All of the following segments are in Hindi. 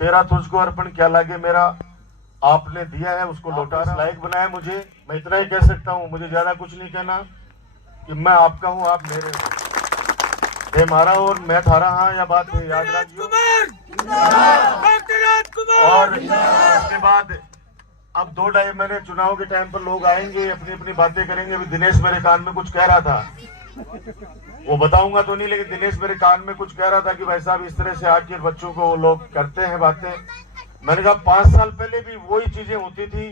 तेरा तुझको अर्पण क्या लागे मेरा, आपने दिया है उसको लौटा, लायक बनाया मुझे। मैं इतना ही कह सकता हूँ, मुझे ज्यादा कुछ नहीं कहना, कि मैं आपका हूँ, आप मेरे हो। ये हमारा और मैं थारा, हाँ यह बात है, याद रखियो। और इसके बाद अब 2-2.5 महीने चुनाव के टाइम पर लोग आएंगे, अपनी अपनी बातें करेंगे। अभी दिनेश मेरे कान में कुछ कह रहा था, वो बताऊंगा तो नहीं, लेकिन दिनेश मेरे कान में कुछ कह रहा था कि भाई साहब इस तरह से आके बच्चों को वो लोग करते हैं बातें। मैंने कहा 5 साल पहले भी वही चीजें होती थी,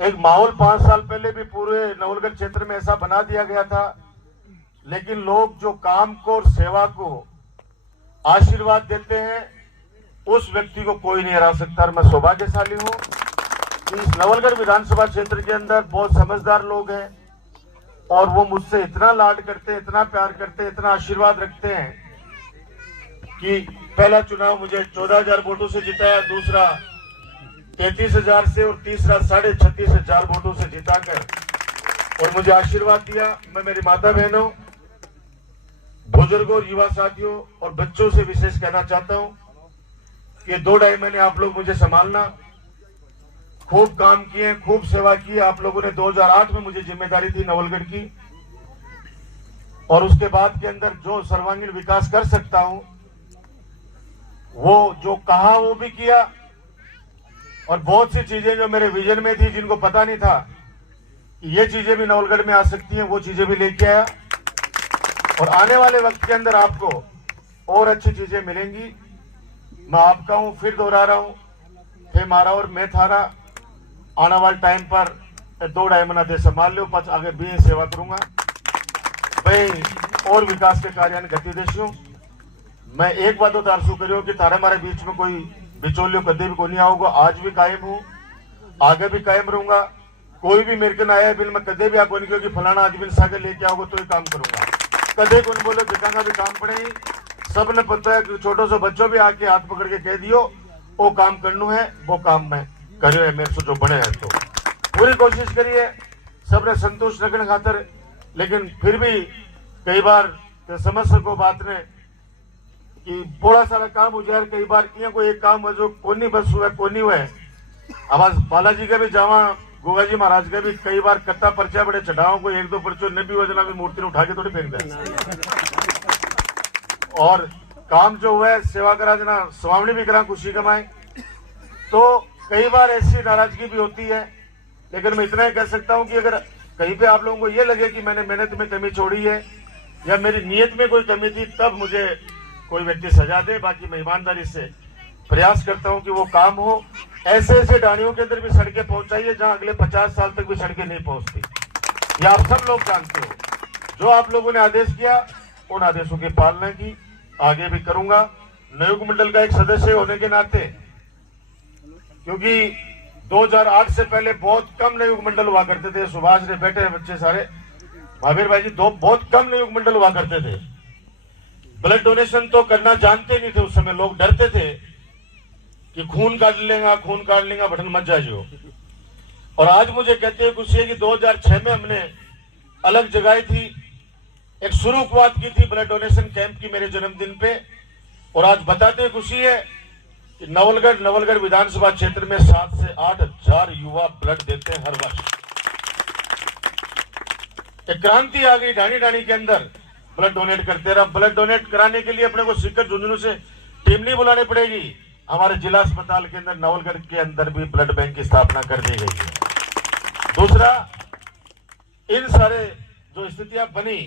एक माहौल 5 साल पहले भी पूरे नवलगढ़ क्षेत्र में ऐसा बना दिया गया था, लेकिन लोग जो काम को और सेवा को आशीर्वाद देते हैं उस व्यक्ति को कोई नहीं हरा सकता। और मैं सौभाग्यशाली हूं कि इस नवलगढ़ विधानसभा क्षेत्र के अंदर बहुत समझदार लोग हैं और वो मुझसे इतना लाड करते हैं, इतना प्यार करते हैं, इतना आशीर्वाद रखते हैं कि पहला चुनाव मुझे 14,000 वोटों से जिताया, दूसरा 33,000 से और तीसरा 36,500 वोटों से जिताकर और मुझे आशीर्वाद दिया। मैं मेरी माता बहनों, बुजुर्गों, युवा साथियों और बच्चों से विशेष कहना चाहता हूं कि 2-2.5 महीने आप लोग मुझे संभालना, खूब काम किए, खूब सेवा की। आप लोगों ने 2008 में मुझे जिम्मेदारी दी नवलगढ़ की, और उसके बाद के अंदर जो सर्वांगीण विकास कर सकता हूं वो जो कहा वो भी किया, और बहुत सी चीजें जो मेरे विजन में थी जिनको पता नहीं था ये चीजें भी नवलगढ़ में आ सकती हैं, वो चीजें भी लेके आया। और आने वाले वक्त के अंदर आपको और अच्छी चीजें मिलेंगी। मैं आपका हूं, फिर दोहरा रहा हूं, थे मारा और मैं थारा। आने वाले टाइम पर 2-2.5 महीना दे संभाल लो, पच आगे भी सेवा करूंगा भाई, और विकास के कार्य गति देशों। मैं एक बात तो तारसू करियो कि थारे हमारे बीच में कोई बिचौलियो कदे भी को नहीं आओगे। आज भी कायम हूं, आगे भी कायम रहूंगा। कोई भी मेरे को ना आया बिल मैं कदे भी आपको नहीं क्योंकि फलाना आदमी सागे लेके आओगे तो ही काम करूंगा। कदे को नहीं बोले दिखाना भी काम पड़े ही। सबने पता है कि छोटो से बच्चों भी आके हाथ पकड़ के कह दियो वो काम करना है, वो काम मैं करियो है, मेरे से जो बने है तो पूरी कोशिश करिए सबने संतुष्ट रखने खातर। लेकिन फिर भी कई बार तो समझ सको बात ने कि बड़ा सारा काम हो जाए, कई बार ये कोई एक काम है जो कोनी बस हुआ कोनी हुआ है। अब बालाजी का भी जावा, गोगा जी महाराज का भी कई बार कत्ता पर्चा बड़े चढ़ाओ को 1-2 पर्चो ने भी वजना भी मूर्ति उठा के थोड़ी फेंक दे। और काम जो हुआ है सेवा करा जना, स्वामी भी करा, खुशी कमाए। तो कई बार ऐसी नाराजगी भी होती है, लेकिन मैं इतना ही कह सकता हूं कि अगर कहीं पे आप लोगों को ये लगे कि मैंने मेहनत में कमी छोड़ी है या मेरी नीयत में कोई कमी थी, तब मुझे कोई व्यक्ति सजा दे। बाकी मैं ईमानदारी से प्रयास करता हूं कि वो काम हो। ऐसे ऐसे डाणियों के अंदर भी सड़कें पहुंचाइए जहां अगले 50 साल तक भी सड़कें नहीं पहुंचती। ये आप सब लोग जानते हो। जो आप लोगों ने आदेश किया उन आदेशों की पालना की आगे भी करूंगा। नियोग मंडल का एक सदस्य होने के नाते, क्योंकि 2008 से पहले बहुत कम नियोग मंडल हुआ करते थे। सुभाष ने बैठे हैं बच्चे सारे, महावीर भाई जी, बहुत कम नियोग मंडल हुआ करते थे। ब्लड डोनेशन तो करना जानते नहीं थे उस समय, लोग डरते थे कि खून काट लेगा बटन मत जाइयो। और आज मुझे कहते हैं खुशी है कि 2006 में हमने अलग जगाई थी, एक शुरुआत की थी ब्लड डोनेशन कैंप की मेरे जन्मदिन पे। और आज बताते खुशी है कि नवलगढ़ विधानसभा क्षेत्र में 7 से 8 हजार युवा ब्लड देते हैं हर वर्ष। एक क्रांति आ गई डाणी डाणी के अंदर, ब्लड डोनेट करते रहा। ब्लड डोनेट कराने के लिए अपने को सीकर झुंझुनू से टीम नहीं बुलानी पड़ेगी। हमारे जिला अस्पताल के अंदर नवलगढ़ के अंदर भी ब्लड बैंक की स्थापना कर दी गई है। दूसरा, इन सारे जो स्थितियां बनी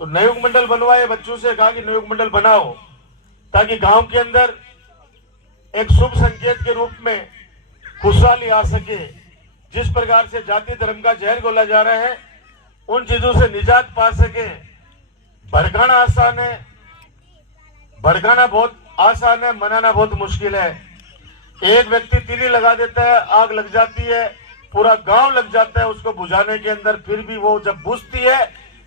तो नियोग मंडल बनवाए, बच्चों से कहा कि नियोग मंडल बनाओ ताकि गांव के अंदर एक शुभ संकेत के रूप में खुशहाली आ सके। जिस प्रकार से जाति धर्म का जहर घोला जा रहा है उन चीजों से निजात पा सके। भड़काना आसान है, भड़काना बहुत आसान है, मनाना बहुत मुश्किल है। एक व्यक्ति तीली लगा देता है, आग लग जाती है, पूरा गांव लग जाता है उसको बुझाने के अंदर, फिर भी वो जब बुझती है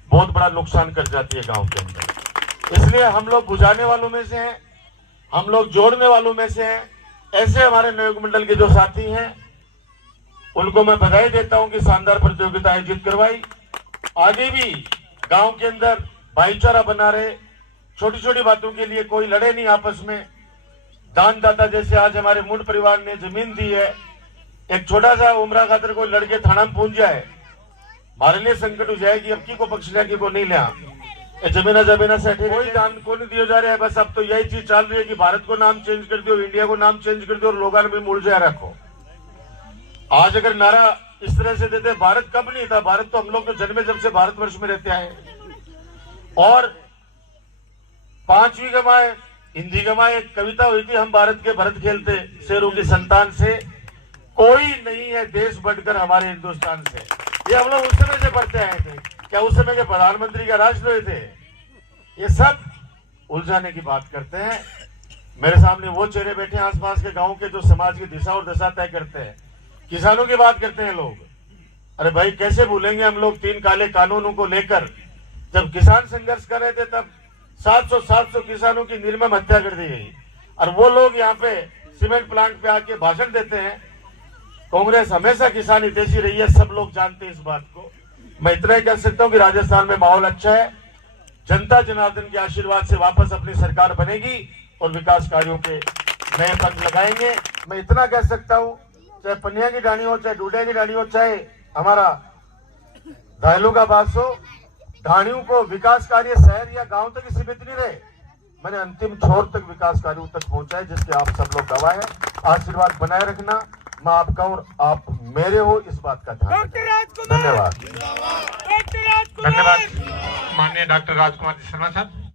बहुत बड़ा नुकसान कर जाती है गांव के अंदर। इसलिए हम लोग बुझाने वालों में से हैं, हम लोग जोड़ने वालों में से हैं। ऐसे हमारे नियोग मंडल के जो साथी हैं उनको मैं बधाई देता हूं कि शानदार प्रतियोगिता आयोजित करवाई। आगे भी गांव के अंदर भाईचारा बना रहे, छोटी छोटी बातों के लिए कोई लड़े नहीं आपस में। दानदाता जैसे आज हमारे मुंड परिवार ने जमीन दी है। एक छोटा सा उमरा खातर को लड़के थाना में पहुंच जाए, हमारे लिए संकट हो जाएगी। अब की को पक्ष लिया, की को नहीं लिया, जमीना से कोई दान को नहीं दिया जा रहा है। बस अब तो यही चीज चल रही है कि भारत को नाम चेंज कर दियो, इंडिया को नाम चेंज कर दियो और लोगों ने भी मुड़ जाए रखो। आज अगर नारा इस तरह से देते, भारत कब नहीं था, भारत तो हम लोग तो जन्मे जब से भारतवर्ष में रहते आए। और 5वीं कमाए हिंदी कमाए, एक कविता हुई थी, हम भारत के भरत खेलते, शेरों की संतान से कोई नहीं है देश बढ़कर हमारे हिंदुस्तान से। ये हम लोग उस समय से पढ़ते आए थे। क्या उस समय के प्रधानमंत्री का राष्ट्रद्रोही थे? ये सब उलझाने की बात करते हैं। मेरे सामने वो चेहरे बैठे हैं आसपास के गांव के, जो समाज की दिशा और दशा तय करते हैं। किसानों की बात करते हैं लोग। अरे भाई, कैसे भूलेंगे हम लोग 3 काले कानूनों को लेकर? जब किसान संघर्ष कर रहे थे तब 700 किसानों की निर्मम हत्या कर दी गई। और वो लोग यहाँ पे सीमेंट प्लांट पे आके भाषण देते हैं। कांग्रेस हमेशा किसान हितैषी रही है, सब लोग जानते हैं इस बात को। मैं इतना ही कह सकता हूँ कि राजस्थान में माहौल अच्छा है, जनता जनार्दन के आशीर्वाद से वापस अपनी सरकार बनेगी और विकास कार्यों के नए पंख लगाएंगे। मैं इतना कह सकता हूँ, चाहे पनिया की डाणी हो, चाहे डूडिया की डाणी हो, चाहे हमारा घायलों का बास हो, ढाणियों को विकास कार्य शहर या गांव तक ही सीमित नहीं रहे। मैंने अंतिम छोर तक विकास कार्यों तक पहुंचाए, जिसके आप सब लोग गवाह हैं। आशीर्वाद बनाए रखना, मैं आपका और आप मेरे हो, इस बात का ध्यान रखें। धन्यवाद। धन्यवाद माननीय डॉक्टर राजकुमार जी शर्मा साहब।